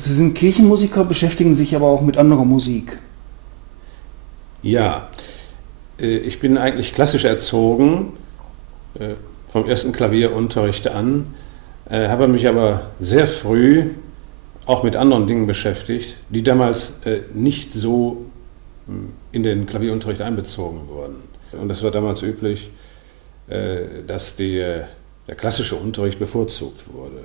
Sie sind Kirchenmusiker, beschäftigen sich aber auch mit anderer Musik. Ja, ich bin eigentlich klassisch erzogen, vom ersten Klavierunterricht an, habe mich aber sehr früh auch mit anderen Dingen beschäftigt, die damals nicht so in den Klavierunterricht einbezogen wurden. Und es war damals üblich, dass der klassische Unterricht bevorzugt wurde.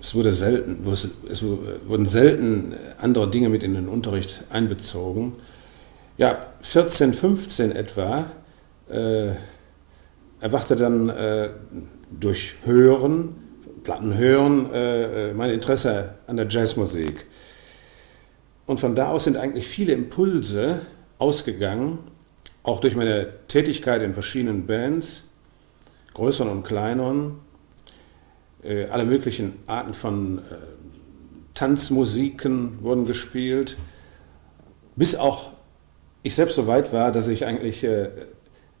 Es wurden selten andere Dinge mit in den Unterricht einbezogen. Ja, 14, 15 etwa erwachte dann durch Hören, Plattenhören, mein Interesse an der Jazzmusik. Und von da aus sind eigentlich viele Impulse ausgegangen, auch durch meine Tätigkeit in verschiedenen Bands, größeren und kleineren, alle möglichen Arten von Tanzmusiken wurden gespielt, bis auch ich selbst so weit war, dass ich eigentlich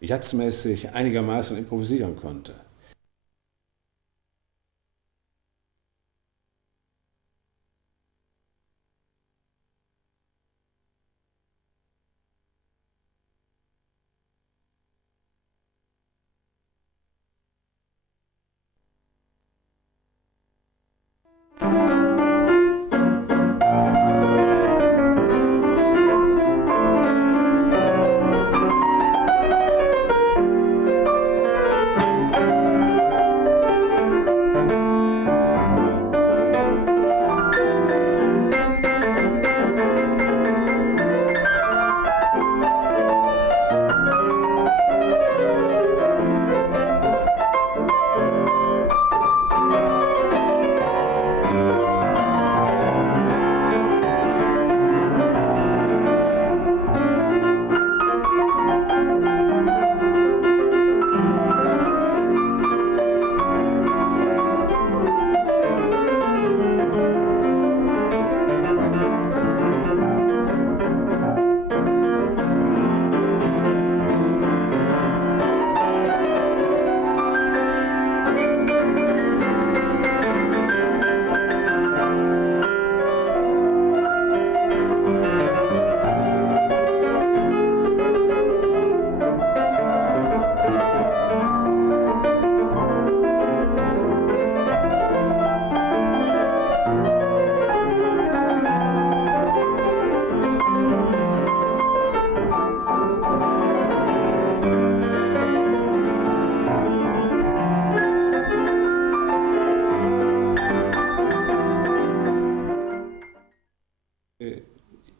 jazzmäßig einigermaßen improvisieren konnte.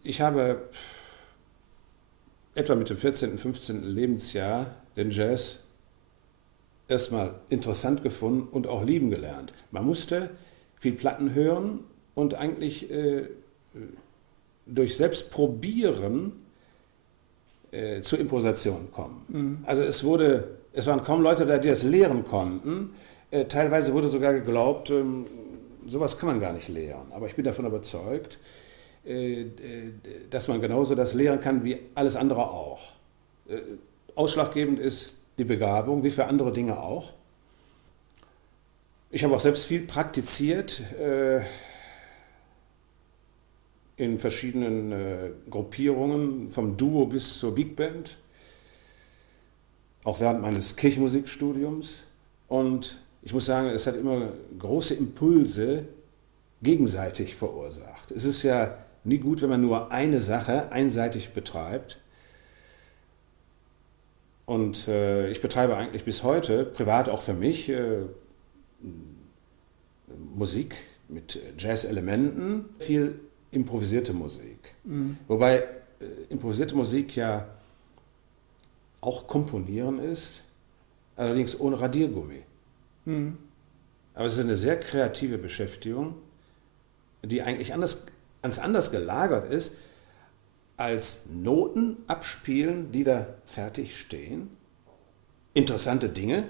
Ich habe etwa mit dem 14., 15. Lebensjahr den Jazz erstmal interessant gefunden und auch lieben gelernt. Man musste viel Platten hören und eigentlich durch Selbstprobieren zur Improvisation kommen. Mhm. Also es waren kaum Leute da, die das lehren konnten. Teilweise wurde sogar geglaubt, sowas kann man gar nicht lehren. Aber ich bin davon überzeugt, dass man genauso das lehren kann wie alles andere auch. Ausschlaggebend ist die Begabung, wie für andere Dinge auch. Ich habe auch selbst viel praktiziert in verschiedenen Gruppierungen, vom Duo bis zur Big Band, auch während meines Kirchenmusikstudiums. Und ich muss sagen, es hat immer große Impulse gegenseitig verursacht. Es ist ja nie gut, wenn man nur eine Sache einseitig betreibt. Und ich betreibe eigentlich bis heute, privat auch für mich, Musik mit Jazz-Elementen, viel improvisierte Musik. Mhm. Wobei improvisierte Musik ja auch Komponieren ist, allerdings ohne Radiergummi. Mhm. Aber es ist eine sehr kreative Beschäftigung, die eigentlich ganz anders gelagert ist, als Noten abspielen, die da fertig stehen. Interessante Dinge,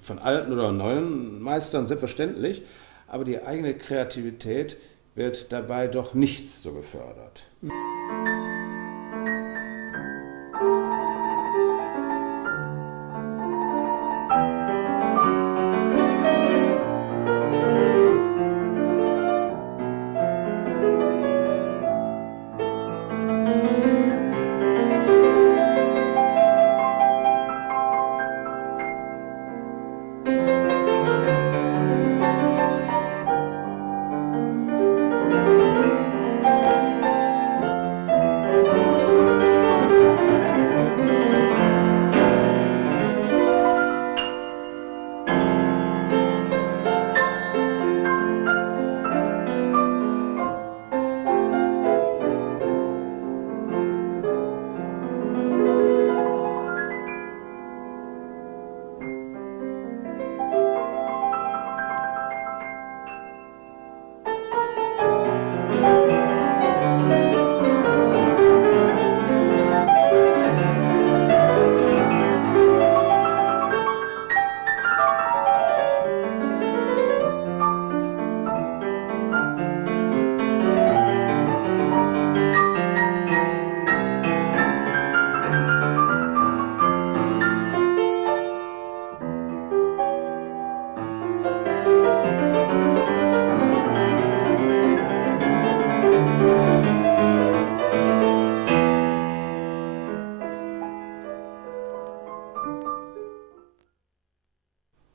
von alten oder neuen Meistern selbstverständlich, aber die eigene Kreativität wird dabei doch nicht so gefördert.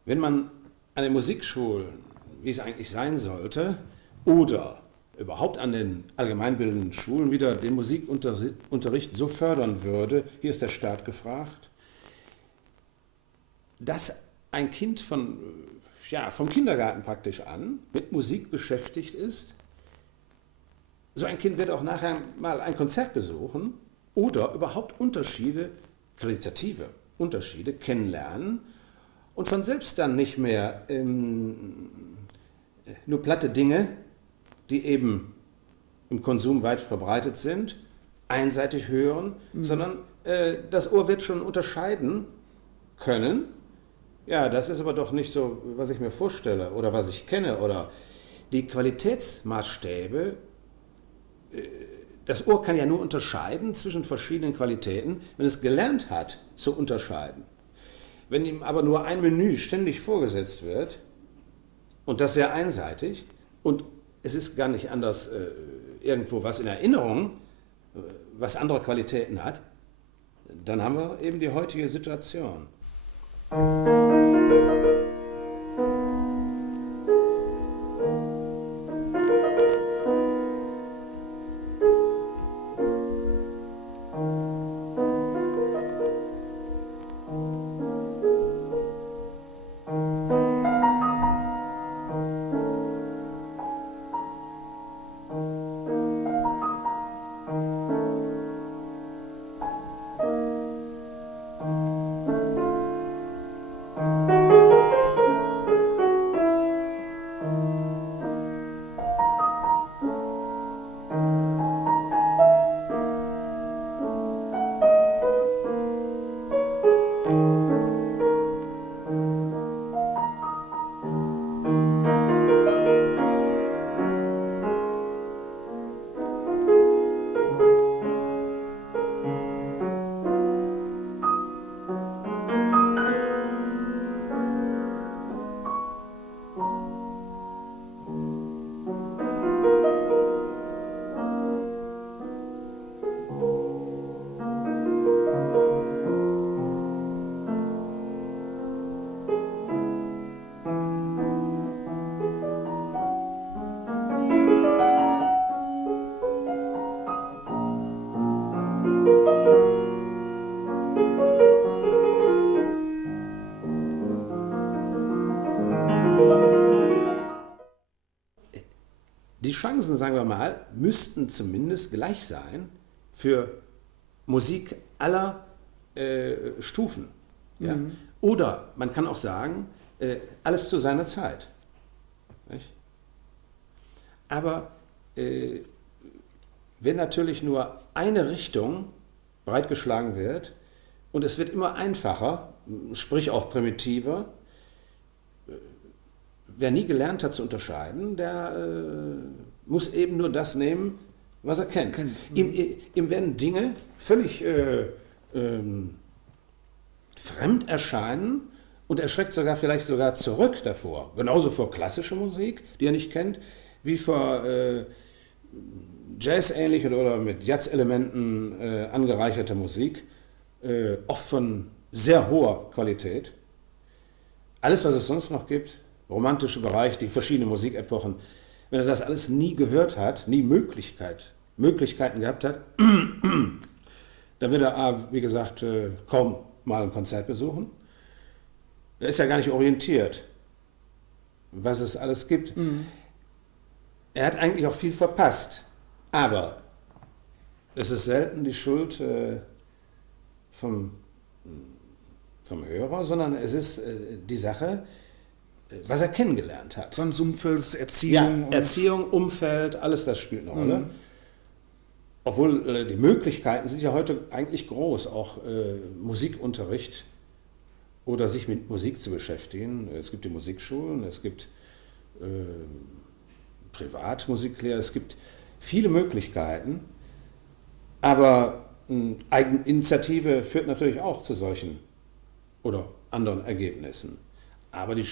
Wenn man an den Musikschulen, wie es eigentlich sein sollte, oder überhaupt an den allgemeinbildenden Schulen wieder den Musikunterricht so fördern würde, hier ist der Staat gefragt, dass ein Kind vom Kindergarten praktisch an mit Musik beschäftigt ist, so ein Kind wird auch nachher mal ein Konzert besuchen oder überhaupt qualitative Unterschiede kennenlernen und von selbst dann nicht mehr nur platte Dinge, die eben im Konsum weit verbreitet sind, einseitig hören, sondern das Ohr wird schon unterscheiden können. Ja, das ist aber doch nicht so, was ich mir vorstelle oder was ich kenne. Oder die Qualitätsmaßstäbe, das Ohr kann ja nur unterscheiden zwischen verschiedenen Qualitäten, wenn es gelernt hat zu unterscheiden. Wenn ihm aber nur ein Menü ständig vorgesetzt wird, und das sehr einseitig, und es ist gar nicht anders irgendwo was in Erinnerung, was andere Qualitäten hat, dann haben wir eben die heutige Situation. Die Chancen, sagen wir mal, müssten zumindest gleich sein für Musik aller Stufen. Ja? Oder man kann auch sagen, alles zu seiner Zeit. Nicht? Aber wenn natürlich nur eine Richtung breitgeschlagen wird und es wird immer einfacher, sprich auch primitiver, wer nie gelernt hat zu unterscheiden, der muss eben nur das nehmen, was er kennt. Ihm werden Dinge völlig fremd erscheinen und er schreckt vielleicht sogar zurück davor. Genauso vor klassischer Musik, die er nicht kennt, wie vor Jazz-ähnlich oder mit Jazz-Elementen angereicherter Musik, oft von sehr hoher Qualität. alles, was es sonst noch gibt, romantische Bereich, die verschiedenen Musikepochen, wenn er das alles nie gehört hat, nie Möglichkeiten gehabt hat, dann wird er, wie gesagt, kaum mal ein Konzert besuchen. Er ist ja gar nicht orientiert, was es alles gibt. Er hat eigentlich auch viel verpasst, aber es ist selten die Schuld vom Hörer, sondern es ist die Sache, was er kennengelernt hat. Konsumfeld, Erziehung. Ja, Erziehung, Umfeld, alles das spielt eine Rolle. Obwohl die Möglichkeiten sind ja heute eigentlich groß, auch Musikunterricht oder sich mit Musik zu beschäftigen. Es gibt die Musikschulen, es gibt Privatmusiklehrer, es gibt viele Möglichkeiten, aber Eigeninitiative führt natürlich auch zu solchen oder anderen Ergebnissen. Aber die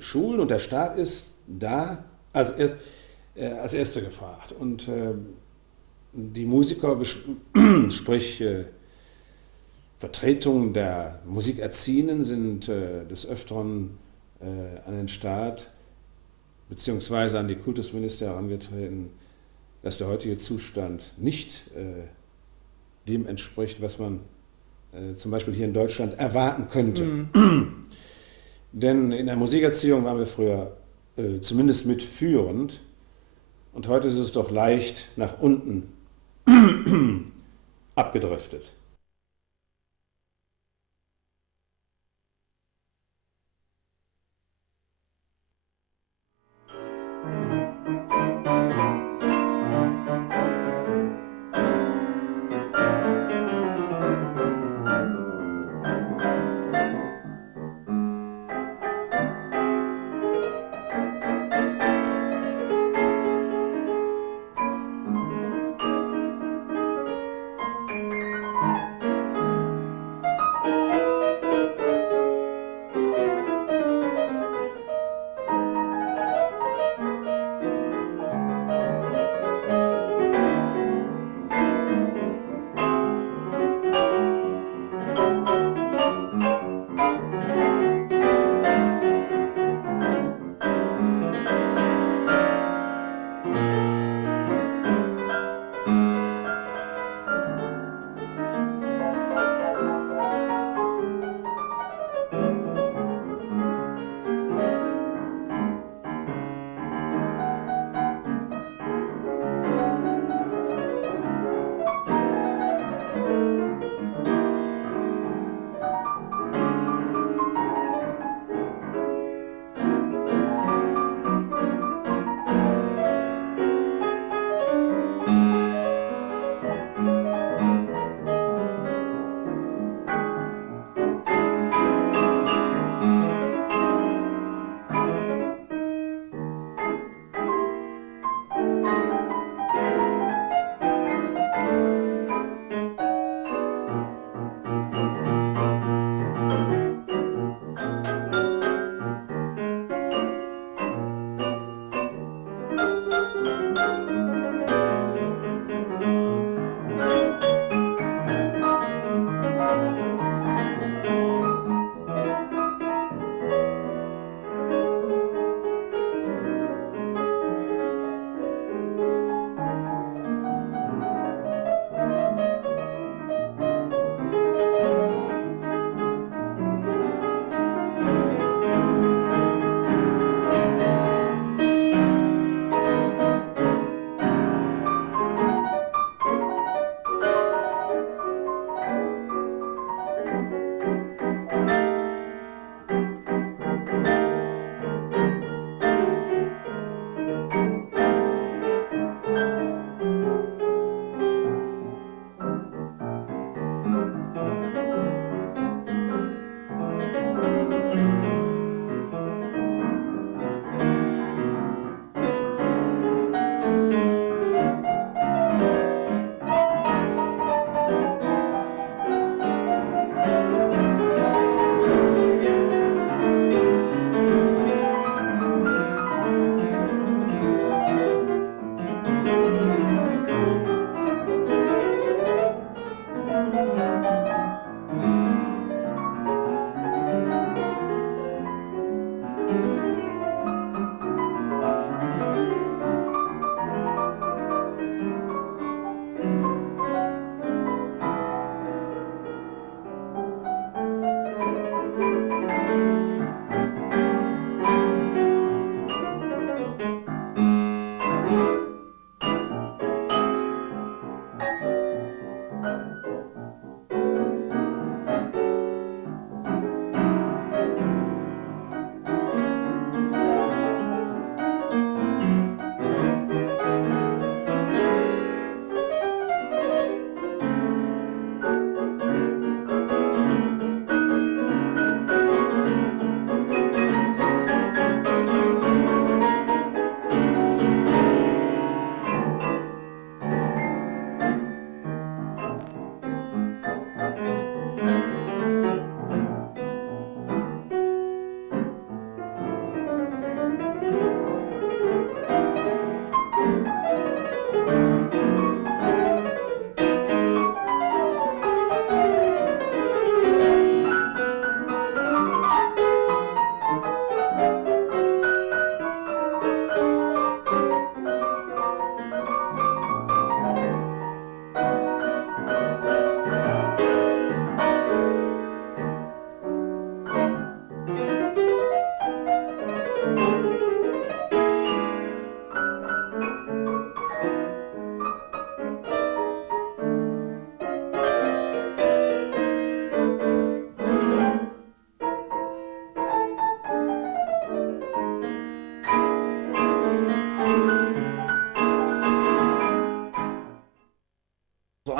Schulen und der Staat ist da als Erster gefragt. Und die Musiker, sprich Vertretungen der Musikerziehenden, sind des Öfteren an den Staat bzw. an die Kultusminister herangetreten, dass der heutige Zustand nicht dem entspricht, was man zum Beispiel hier in Deutschland erwarten könnte. Denn in der Musikerziehung waren wir früher zumindest mitführend und heute ist es doch leicht nach unten abgedriftet.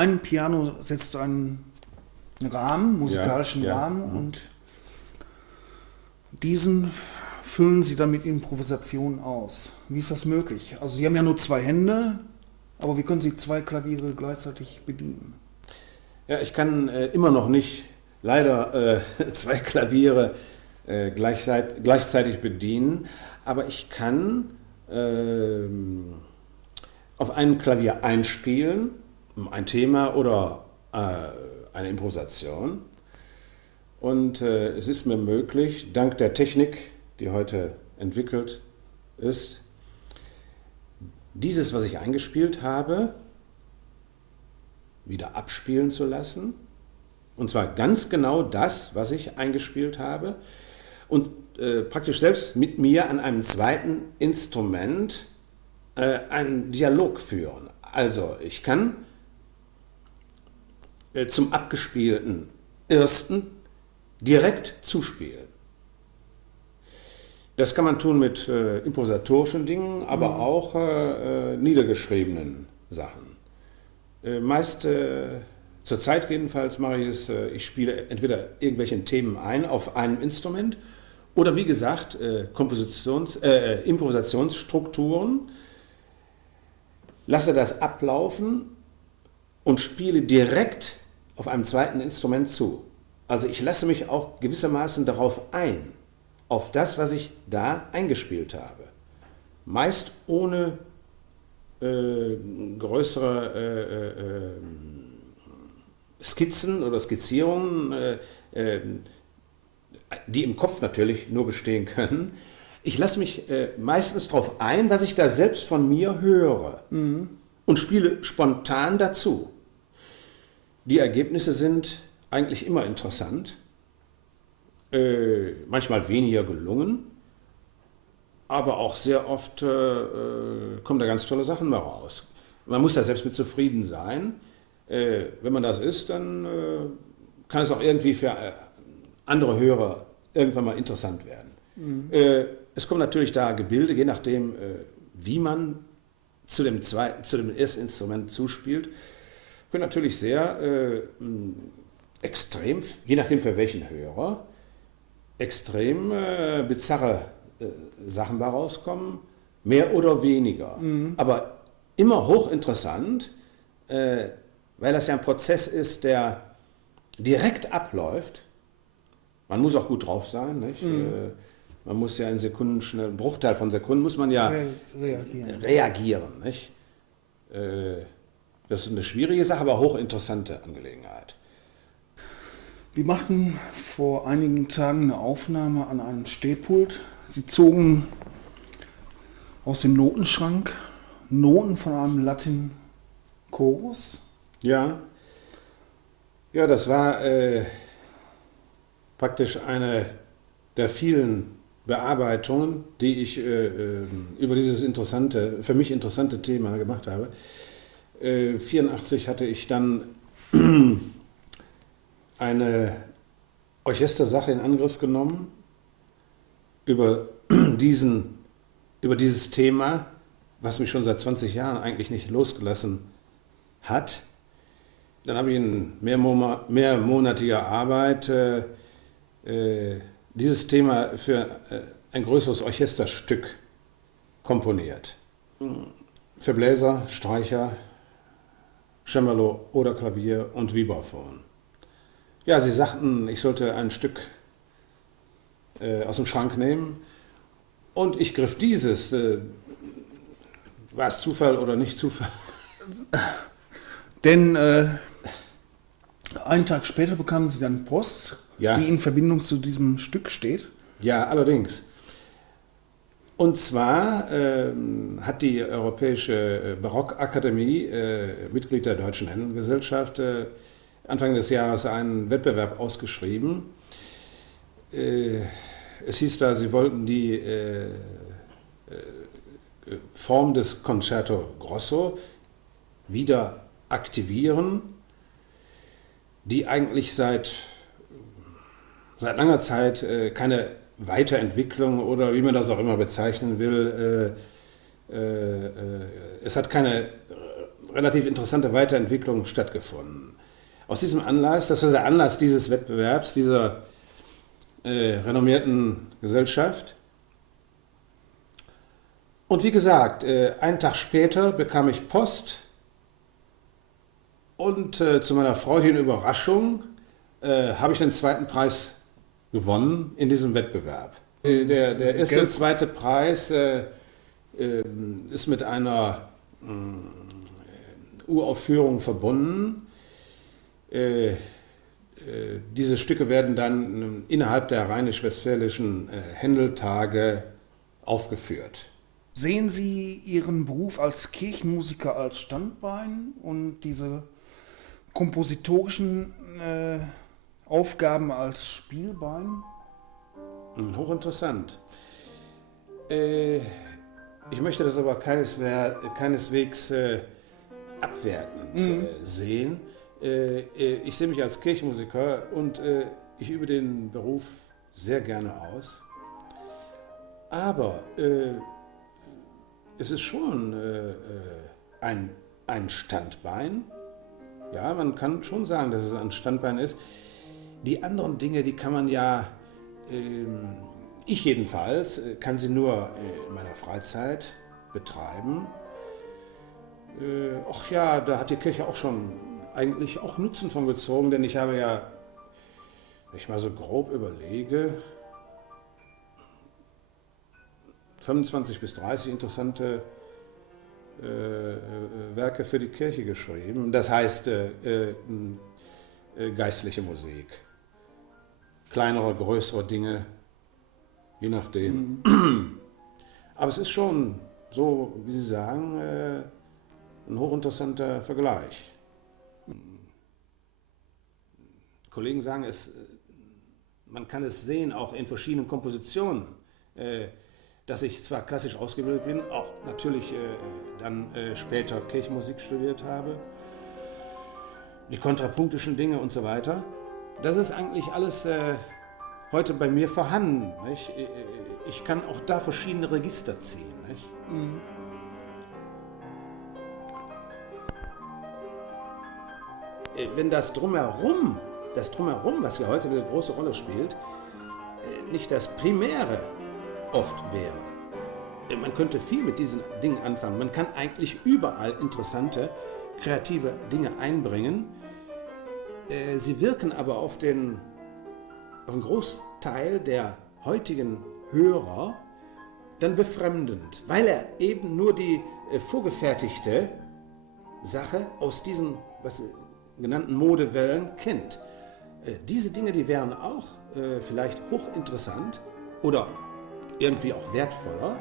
ein Piano setzt einen Rahmen, musikalischen Rahmen, und diesen füllen Sie dann mit Improvisation aus. Wie ist das möglich? Also Sie haben ja nur 2 Hände, aber wie können Sie 2 Klaviere gleichzeitig bedienen? Ja, ich kann immer noch nicht leider 2 Klaviere gleichzeitig bedienen, aber ich kann auf einem Klavier einspielen, ein Thema oder eine Improvisation. Und es ist mir möglich, dank der Technik, die heute entwickelt ist, dieses, was ich eingespielt habe, wieder abspielen zu lassen. Und zwar ganz genau das, was ich eingespielt habe. Und praktisch selbst mit mir an einem zweiten Instrument einen Dialog führen. Also ich kann zum abgespielten ersten direkt zuspielen. Das kann man tun mit improvisatorischen Dingen, aber auch niedergeschriebenen Sachen. Meist, zur Zeit jedenfalls, mache ich es, ich spiele entweder irgendwelche Themen ein auf einem Instrument oder wie gesagt Improvisationsstrukturen, lasse das ablaufen und spiele direkt auf einem zweiten Instrument zu. Also ich lasse mich auch gewissermaßen darauf ein, auf das, was ich da eingespielt habe. Meist ohne größere Skizzen oder Skizzierungen, die im Kopf natürlich nur bestehen können. Ich lasse mich meistens darauf ein, was ich da selbst von mir höre, und spiele spontan dazu. Die Ergebnisse sind eigentlich immer interessant, manchmal weniger gelungen, aber auch sehr oft kommen da ganz tolle Sachen mal raus. Man muss da selbst mit zufrieden sein. Wenn man das ist, dann kann es auch irgendwie für andere Hörer irgendwann mal interessant werden. Es kommen natürlich da Gebilde, je nachdem, wie man zu dem ersten Instrument zuspielt, können natürlich sehr extrem, je nachdem für welchen Hörer, extrem bizarre Sachen da rauskommen, mehr oder weniger. Aber immer hochinteressant, weil das ja ein Prozess ist, der direkt abläuft. Man muss auch gut drauf sein, nicht? Man muss ja in Sekunden schnell, einen Bruchteil von Sekunden muss man ja reagieren, nicht? Das ist eine schwierige Sache, aber hochinteressante Angelegenheit. Wir machten vor einigen Tagen eine Aufnahme an einem Stehpult. Sie zogen aus dem Notenschrank Noten von einem Latin-Chorus. Ja, das war praktisch eine der vielen Bearbeitungen, die ich über dieses für mich interessante Thema gemacht habe. 1984 hatte ich dann eine Orchestersache in Angriff genommen über dieses Thema, was mich schon seit 20 Jahren eigentlich nicht losgelassen hat. Dann habe ich in mehrmonatiger Arbeit dieses Thema für ein größeres Orchesterstück komponiert. Für Bläser, Streicher, Cembalo oder Klavier und Vibraphon. Ja, sie sagten, ich sollte ein Stück aus dem Schrank nehmen und ich griff dieses. War es Zufall oder nicht Zufall? Denn einen Tag später bekamen Sie dann Post, die in Verbindung zu diesem Stück steht. Ja, allerdings. Und zwar hat die Europäische Barockakademie, Mitglied der Deutschen Händlergesellschaft, Anfang des Jahres einen Wettbewerb ausgeschrieben. Es hieß da, sie wollten die Form des Concerto Grosso wieder aktivieren, die eigentlich seit langer Zeit keine Weiterentwicklung oder wie man das auch immer bezeichnen will, es hat keine relativ interessante Weiterentwicklung stattgefunden. Aus diesem Anlass, das war der Anlass dieses Wettbewerbs, dieser renommierten Gesellschaft. Und wie gesagt, einen Tag später bekam ich Post und zu meiner freudigen Überraschung habe ich den zweiten Preis gewonnen in diesem Wettbewerb. Der erste und zweite Preis ist mit einer Uraufführung verbunden. Diese Stücke werden dann innerhalb der rheinisch-westfälischen Händeltage aufgeführt. Sehen Sie Ihren Beruf als Kirchenmusiker als Standbein und diese kompositorischen Aufgaben als Spielbein? Hochinteressant. Ich möchte das aber keineswegs abwertend sehen. Ich sehe mich als Kirchenmusiker und ich übe den Beruf sehr gerne aus. Aber es ist schon ein Standbein. Ja, man kann schon sagen, dass es ein Standbein ist. Die anderen Dinge, die kann man ja, ich jedenfalls, kann sie nur in meiner Freizeit betreiben. Ach ja, da hat die Kirche auch schon eigentlich auch Nutzen von gezogen, denn ich habe ja, wenn ich mal so grob überlege, 25 bis 30 interessante Werke für die Kirche geschrieben. Das heißt geistliche Musik, kleinere, größere Dinge, je nachdem. Aber es ist schon so, wie Sie sagen, ein hochinteressanter Vergleich. Kollegen sagen, man kann es sehen, auch in verschiedenen Kompositionen, dass ich zwar klassisch ausgebildet bin, auch natürlich dann später Kirchenmusik studiert habe, die kontrapunktischen Dinge und so weiter. Das ist eigentlich alles heute bei mir vorhanden. Nicht? Ich kann auch da verschiedene Register ziehen. Nicht? Mhm. Wenn das Drumherum, was ja heute eine große Rolle spielt, nicht das Primäre oft wäre. Man könnte viel mit diesen Dingen anfangen. Man kann eigentlich überall interessante, kreative Dinge einbringen. Sie wirken aber auf den Großteil der heutigen Hörer dann befremdend, weil er eben nur die vorgefertigte Sache aus diesen genannten Modewellen kennt. Diese Dinge, die wären auch vielleicht hochinteressant oder irgendwie auch wertvoller.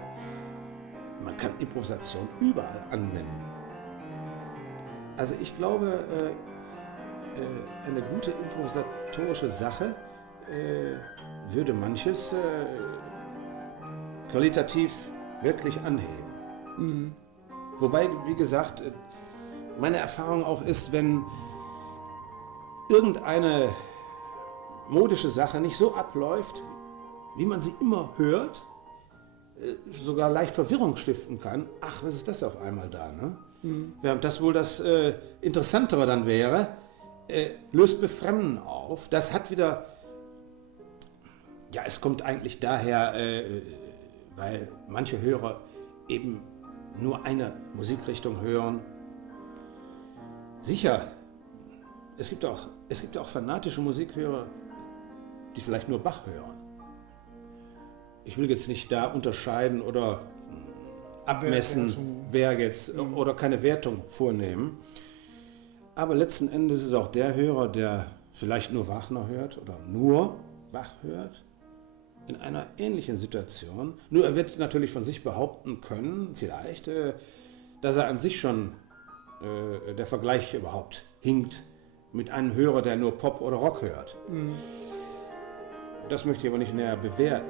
Man kann Improvisation überall anwenden. Also ich glaube, eine gute improvisatorische Sache würde manches qualitativ wirklich anheben. Mhm. Wobei, wie gesagt, meine Erfahrung auch ist, wenn irgendeine modische Sache nicht so abläuft, wie man sie immer hört, sogar leicht Verwirrung stiften kann. Ach, was ist das auf einmal da? Ne? Mhm. Während das wohl das Interessantere dann wäre, löst Befremden auf. Das hat wieder, ja, es kommt eigentlich daher, weil manche Hörer eben nur eine Musikrichtung hören. Sicher, es gibt auch fanatische Musikhörer, die vielleicht nur Bach hören. Ich will jetzt nicht da unterscheiden oder abmessen, wer jetzt oder keine Wertung vornehmen. Aber letzten Endes ist es auch der Hörer, der vielleicht nur Wagner hört oder nur Bach hört, in einer ähnlichen Situation. Nur er wird natürlich von sich behaupten können, vielleicht, dass er an sich schon der Vergleich überhaupt hinkt mit einem Hörer, der nur Pop oder Rock hört. Mhm. Das möchte ich aber nicht näher bewerten.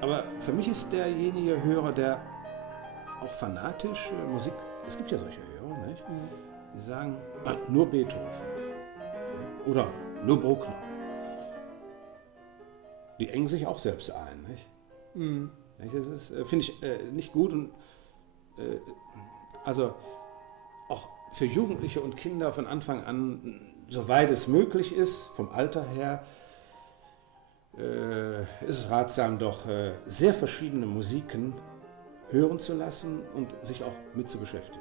Aber für mich ist derjenige Hörer, der auch fanatisch Musik, es gibt ja solche Hörer, nicht? Mhm. Die sagen, nur Beethoven oder nur Bruckner. Die engen sich auch selbst ein, nicht? Mhm. Das finde ich nicht gut und also auch für Jugendliche und Kinder von Anfang an, soweit es möglich ist, vom Alter her, ist es ratsam, doch sehr verschiedene Musiken hören zu lassen und sich auch mit zu beschäftigen.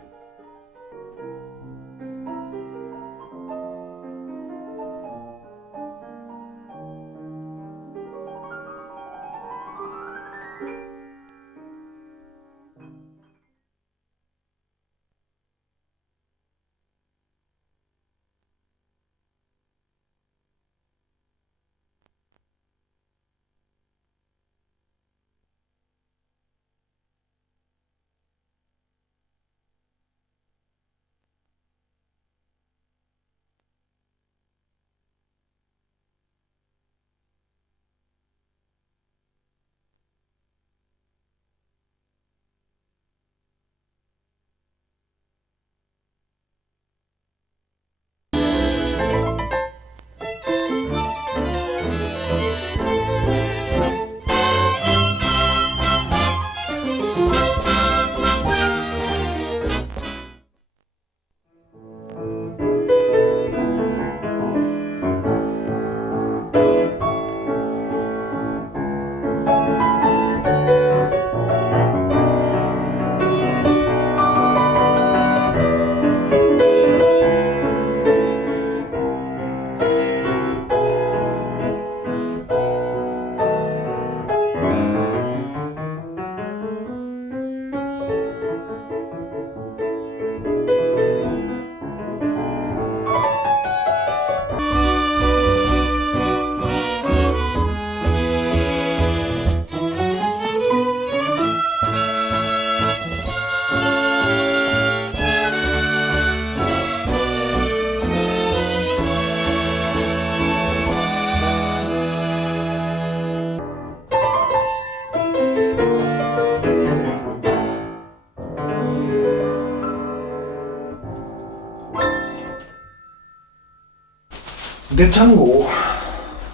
Der Tango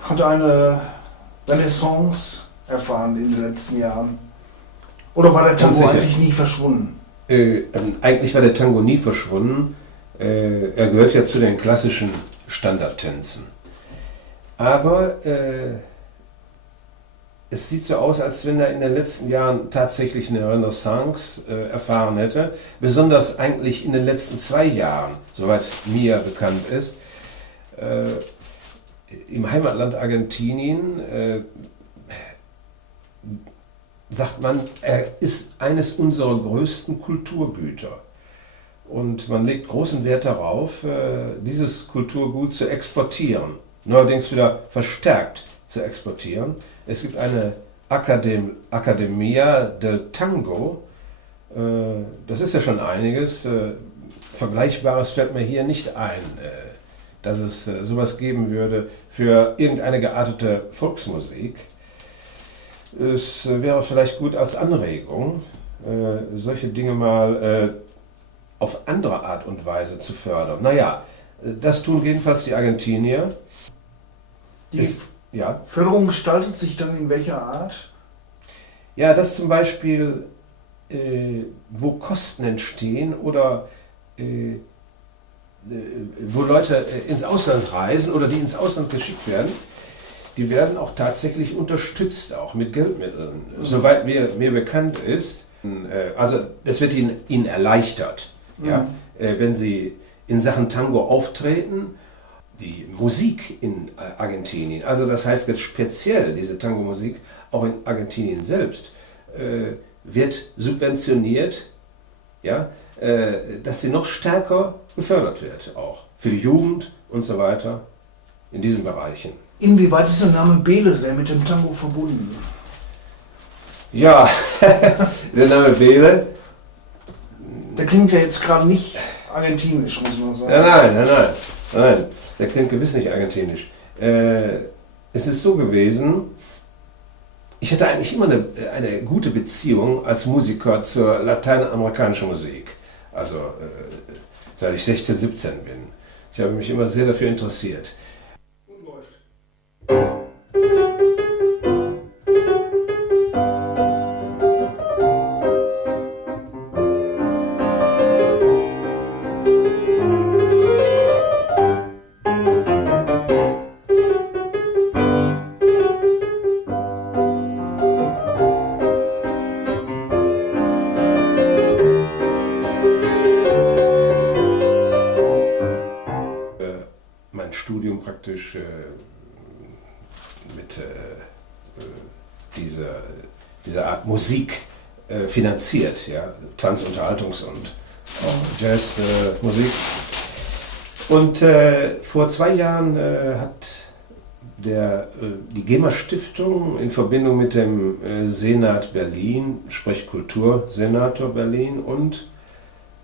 hat eine Renaissance erfahren in den letzten Jahren. Oder war der Tango eigentlich nie verschwunden? Eigentlich war der Tango nie verschwunden. Er gehört ja zu den klassischen Standardtänzen. Aber es sieht so aus, als wenn er in den letzten Jahren tatsächlich eine Renaissance erfahren hätte. Besonders eigentlich in den letzten 2 Jahren, soweit mir bekannt ist. Im Heimatland Argentinien sagt man, er ist eines unserer größten Kulturgüter. Und man legt großen Wert darauf, dieses Kulturgut zu exportieren. Neuerdings wieder verstärkt zu exportieren. Es gibt eine Academia del Tango. Das ist ja schon einiges. Vergleichbares fällt mir hier nicht ein, dass es sowas geben würde für irgendeine geartete Volksmusik. Es wäre vielleicht gut als Anregung, solche Dinge mal auf andere Art und Weise zu fördern. Naja, das tun jedenfalls die Argentinier. Die Förderung gestaltet sich dann in welcher Art? Ja, dass zum Beispiel, wo Kosten entstehen oder wo Leute ins Ausland reisen oder die ins Ausland geschickt werden, die werden auch tatsächlich unterstützt, auch mit Geldmitteln, soweit mir bekannt ist. Also das wird ihnen erleichtert, ja, wenn sie in Sachen Tango auftreten. Die Musik in Argentinien, also das heißt jetzt speziell diese Tango-Musik, auch in Argentinien selbst, wird subventioniert, ja, dass sie noch stärker gefördert wird, auch für die Jugend und so weiter in diesen Bereichen. Inwieweit ist der Name Bele mit dem Tango verbunden? Ja, der Name Bele. Der klingt ja jetzt gerade nicht argentinisch, muss man sagen. Nein, der klingt gewiss nicht argentinisch. Es ist so gewesen, ich hatte eigentlich immer eine gute Beziehung als Musiker zur lateinamerikanischen Musik. Also seit ich 16, 17 bin. Ich habe mich immer sehr dafür interessiert. dieser Art Musik finanziert, ja? Tanz-, Unterhaltungs- und auch Jazzmusik. Und vor 2 Jahren hat die GEMA-Stiftung in Verbindung mit dem Senat Berlin, sprich Kultursenator Berlin, und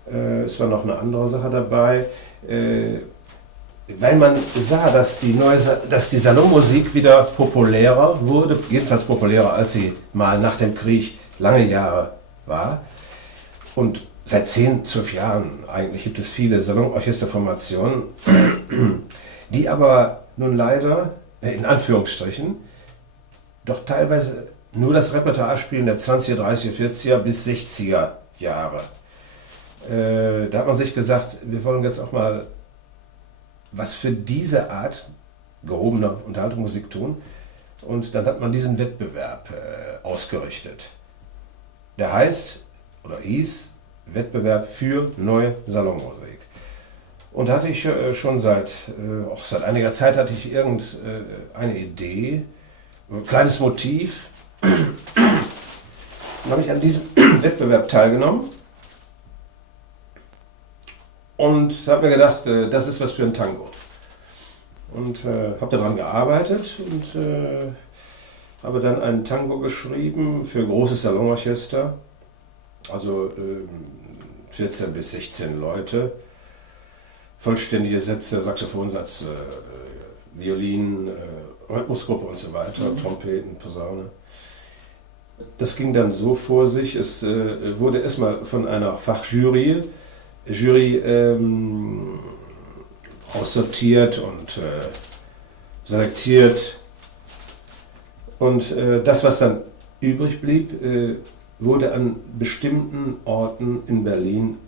es war noch eine andere Sache dabei, weil man sah, dass die Salonmusik wieder populärer wurde, jedenfalls populärer, als sie mal nach dem Krieg lange Jahre war. Und seit 10, 12 Jahren eigentlich gibt es viele Salonorchesterformationen, die aber nun leider, in Anführungsstrichen, doch teilweise nur das Repertoire spielen der 20er, 30er, 40er bis 60er Jahre. Da hat man sich gesagt, wir wollen jetzt auch mal was für diese Art gehobener Unterhaltungsmusik tun. Und dann hat man diesen Wettbewerb ausgerichtet. Der hieß Wettbewerb für neue Salonmusik. Und da hatte ich schon seit einiger Zeit hatte ich irgendeine Idee, ein kleines Motiv. Dann habe ich an diesem Wettbewerb teilgenommen und habe mir gedacht, das ist was für ein Tango. Und habe daran gearbeitet und habe dann einen Tango geschrieben für großes Salonorchester, also 14 bis 16 Leute, vollständige Sätze, Saxophonsatz, Violin, Rhythmusgruppe und so weiter, Trompeten, Posaune. Das ging dann so vor sich, es wurde erstmal von einer Fachjury aussortiert und selektiert. Und das, was dann übrig blieb, wurde an bestimmten Orten in Berlin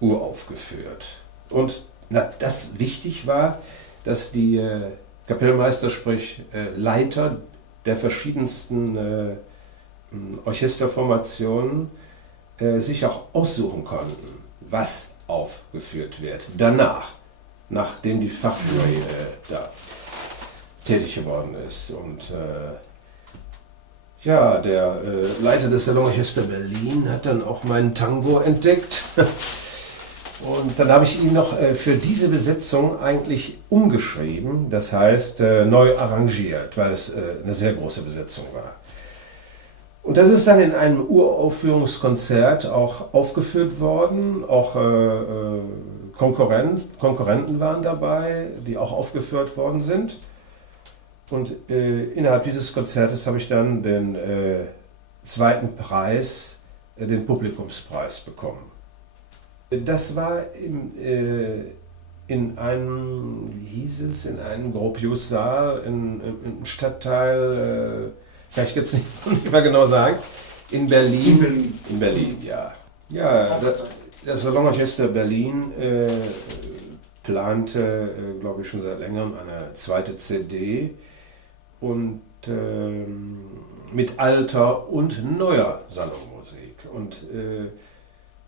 uraufgeführt. Und das wichtig war, dass die Kapellmeister, sprich Leiter der verschiedensten Orchesterformationen, sich auch aussuchen konnten, was aufgeführt wird. Nachdem die Fachjury da tätig geworden ist. Und der Leiter des Salonorchester Berlin hat dann auch meinen Tango entdeckt. Und dann habe ich ihn noch für diese Besetzung eigentlich umgeschrieben, das heißt neu arrangiert, weil es eine sehr große Besetzung war. Und das ist dann in einem Uraufführungskonzert auch aufgeführt worden, auch Konkurrenten waren dabei, die auch aufgeführt worden sind. Und innerhalb dieses Konzertes habe ich dann den zweiten Preis, den Publikumspreis bekommen. Das war in einem, in einem Gropiussaal, im Stadtteil, kann ich jetzt nicht mehr genau sagen, in Berlin. In Berlin, ja. Ja, das Salonorchester Berlin plante, glaube ich, schon seit längerem eine zweite CD und mit alter und neuer Salonmusik. Und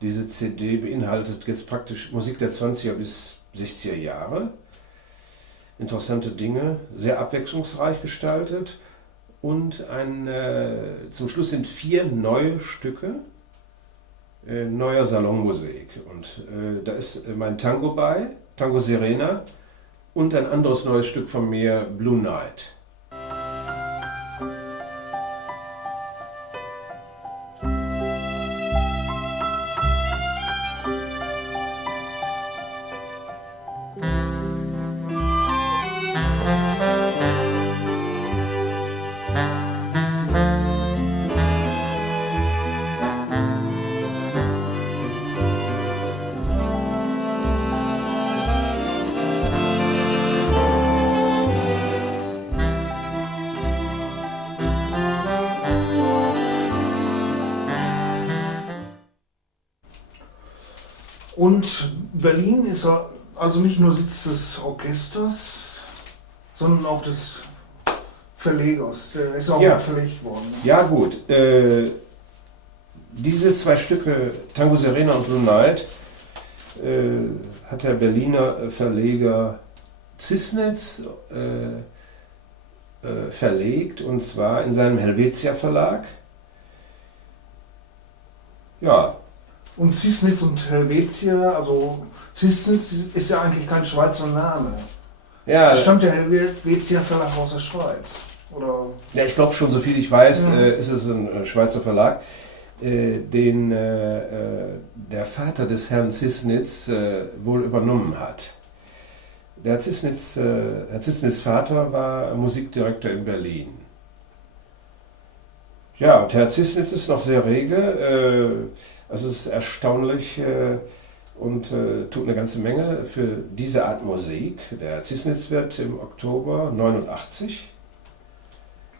diese CD beinhaltet jetzt praktisch Musik der 20er bis 60er Jahre. Interessante Dinge, sehr abwechslungsreich gestaltet. Und zum Schluss sind 4 neue Stücke neuer Salonmusik. Und da ist mein Tango bei, Tango Serena, und ein anderes neues Stück von mir, Blue Night. Und Berlin ist also nicht nur Sitz des Orchesters, sondern auch des Verlegers. Der ist auch verlegt worden. Ne? Ja gut, diese 2 Stücke, Tango Serena und Blue Night, hat der Berliner Verleger Zisnitz verlegt, und zwar in seinem Helvetia Verlag. Ja. Und Zisnitz und Helvetia, also Zisnitz ist ja eigentlich kein Schweizer Name. Ja, Stammt der Helvetia Verlag aus der Schweiz? Oder? ja, ich glaube schon, so viel ich weiß, ist es ein Schweizer Verlag, den der Vater des Herrn Zisnitz wohl übernommen hat. Der Herr Zisnitz Vater war Musikdirektor in Berlin. Ja, und Herr Zisnitz ist noch sehr rege, also es ist erstaunlich und tut eine ganze Menge für diese Art Musik. Der Herr Zisnitz wird im Oktober 89.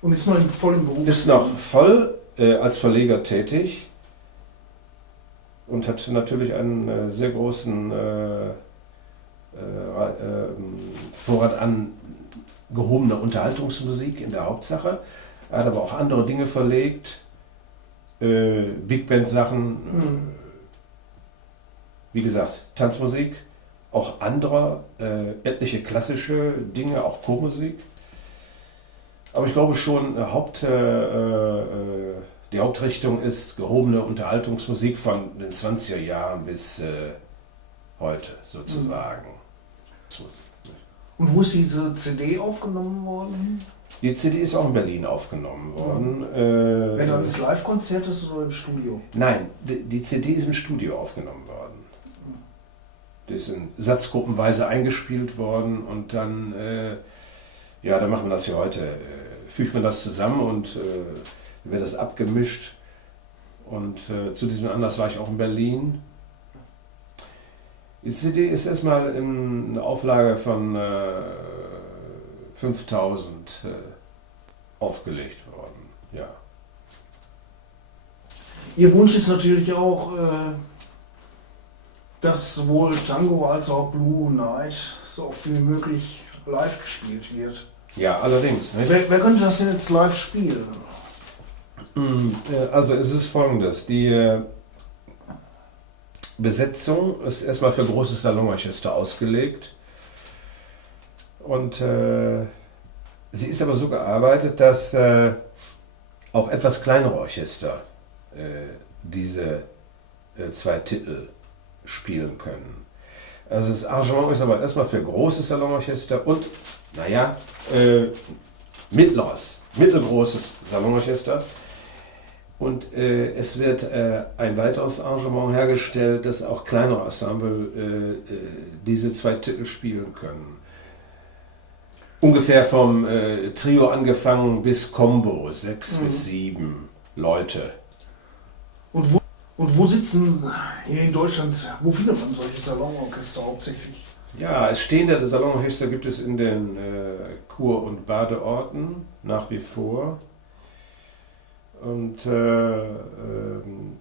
Und ist noch im vollen Beruf? Ist noch voll als Verleger tätig und hat natürlich einen sehr großen Vorrat an gehobener Unterhaltungsmusik in der Hauptsache. Er hat aber auch andere Dinge verlegt, Big Band Sachen, wie gesagt, Tanzmusik, auch andere, etliche klassische Dinge, auch Chormusik. Aber ich glaube schon, die Hauptrichtung ist gehobene Unterhaltungsmusik von den 20er Jahren bis heute sozusagen. Und wo ist diese CD aufgenommen worden? Die CD ist auch in Berlin aufgenommen worden. Während des Live-Konzertes oder im Studio? Nein, die CD ist im Studio aufgenommen worden. Die ist in satzgruppenweise eingespielt worden und dann, ja, dann macht man das ja heute. Fügt man das zusammen und wird das abgemischt. Und zu diesem Anlass war ich auch in Berlin. Die CD ist erstmal in einer Auflage von 5000 aufgelegt worden. Ja. Ihr Wunsch ist natürlich auch, dass sowohl Tango als auch Blue Night so oft wie möglich live gespielt wird. Ja, allerdings. Nicht? Wer könnte das denn jetzt live spielen? Also es ist folgendes, die Besetzung ist erstmal für großes Salonorchester ausgelegt und sie ist aber so gearbeitet, dass auch etwas kleinere Orchester diese zwei Titel spielen können. Also das Arrangement ist aber erstmal für großes Salonorchester und, naja, mittelgroßes Salonorchester. Und es wird ein weiteres Arrangement hergestellt, dass auch kleinere Ensemble diese zwei Titel spielen können. Ungefähr vom Trio angefangen bis Combo, 6 bis 7 Leute. Und wo sitzen hier in Deutschland, wo findet man solche Salonorchester hauptsächlich? Ja, es stehende Salonorchester gibt es in den Kur- und Badeorten nach wie vor. Und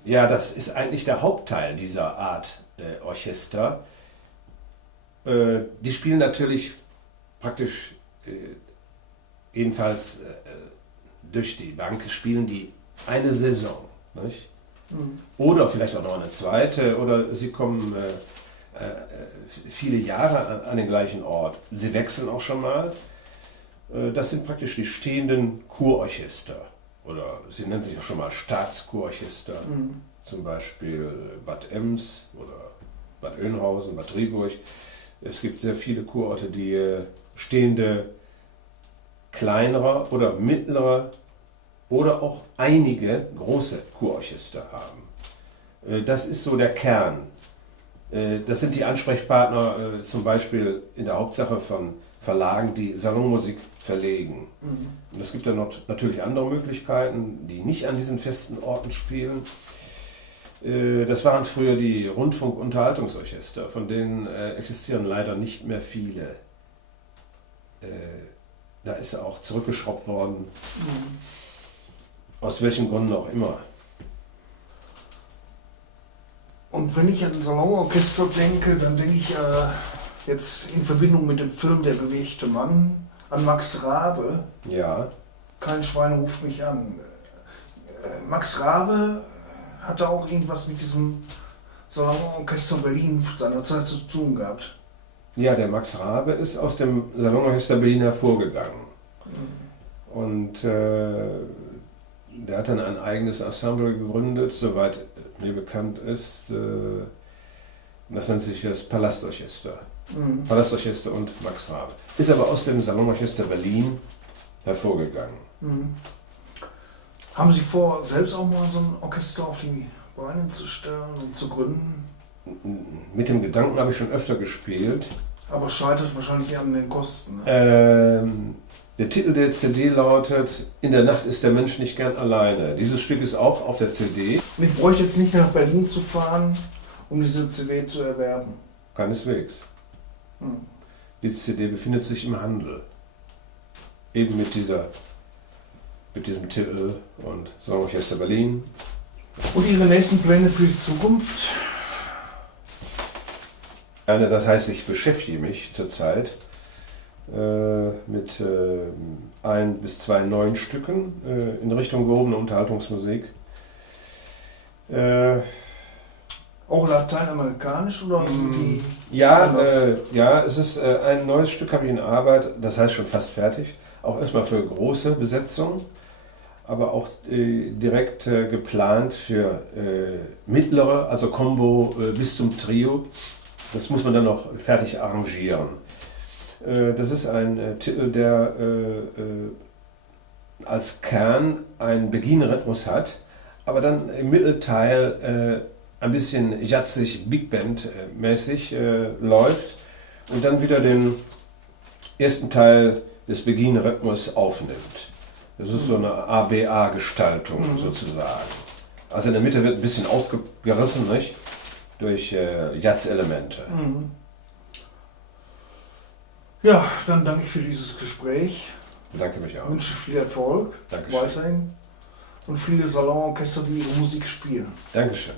ja, das ist eigentlich der Hauptteil dieser Art Orchester. Die spielen natürlich praktisch, jedenfalls durch die Bank, spielen die eine Saison. Nicht? Oder vielleicht auch noch eine zweite, oder sie kommen viele Jahre an den gleichen Ort. Sie wechseln auch schon mal. Das sind praktisch die stehenden Kurorchester. Oder sie nennen sich auch schon mal Staatskurorchester, zum Beispiel Bad Ems oder Bad Oeynhausen, Bad Driburg. Es gibt sehr viele Kurorte, die stehende kleinere oder mittlere oder auch einige große Kurorchester haben. Das ist so der Kern. Das sind die Ansprechpartner zum Beispiel in der Hauptsache von Verlagen, die Salonmusik verlegen. Und es gibt dann noch natürlich andere Möglichkeiten, die nicht an diesen festen Orten spielen. Das waren früher die Rundfunk-Unterhaltungsorchester, von denen existieren leider nicht mehr viele. Da ist auch zurückgeschraubt worden, aus welchen Gründen auch immer. Und wenn ich an ein Salonorchester denke, dann denke ich jetzt in Verbindung mit dem Film Der bewegte Mann an Max Rabe. Ja. Kein Schwein ruft mich an. Max Rabe hatte auch irgendwas mit diesem Salonorchester Berlin seinerzeit zu tun gehabt. Ja, der Max Rabe ist aus dem Salonorchester Berlin hervorgegangen. Und der hat dann ein eigenes Ensemble gegründet, soweit mir bekannt ist. Das nennt sich das Palastorchester. Palastorchester und Max Rabe. Ist aber aus dem Salonorchester Berlin hervorgegangen. Haben Sie vor, selbst auch mal so ein Orchester auf die Beine zu stellen und zu gründen? Mit dem Gedanken habe ich schon öfter gespielt. Aber scheitert wahrscheinlich an den Kosten. Ne? Der Titel der CD lautet "In der Nacht ist der Mensch nicht gern alleine". Dieses Stück ist auch auf der CD. Und ich bräuchte jetzt nicht nach Berlin zu fahren, um diese CD zu erwerben. Keineswegs. Die CD befindet sich im Handel. Eben mit diesem Titel und Salonorchester Berlin. Und Ihre nächsten Pläne für die Zukunft? Das heißt, ich beschäftige mich zurzeit mit 1 bis 2 neuen Stücken in Richtung gehobene Unterhaltungsmusik. Auch lateinamerikanisch oder sind die? Ja, es ist ein neues Stück, habe ich in Arbeit, das heißt schon fast fertig. Auch erstmal für große Besetzung, aber auch direkt geplant für mittlere, also Combo bis zum Trio. Das muss man dann noch fertig arrangieren. Das ist ein Titel, der als Kern einen Begin-Rhythmus hat, aber dann im Mittelteil ein bisschen jazzig, Big Band-mäßig läuft und dann wieder den ersten Teil des Begin-Rhythmus aufnimmt. Das ist so eine ABA-Gestaltung sozusagen. Also in der Mitte wird ein bisschen aufgerissen, nicht? Durch Jazz-Elemente. Ja, dann danke ich für dieses Gespräch. Danke mich auch. Ich wünsche viel Erfolg Dankeschön. weiterhin und viele Salonorchester, die ihre Musik spielen. Dankeschön.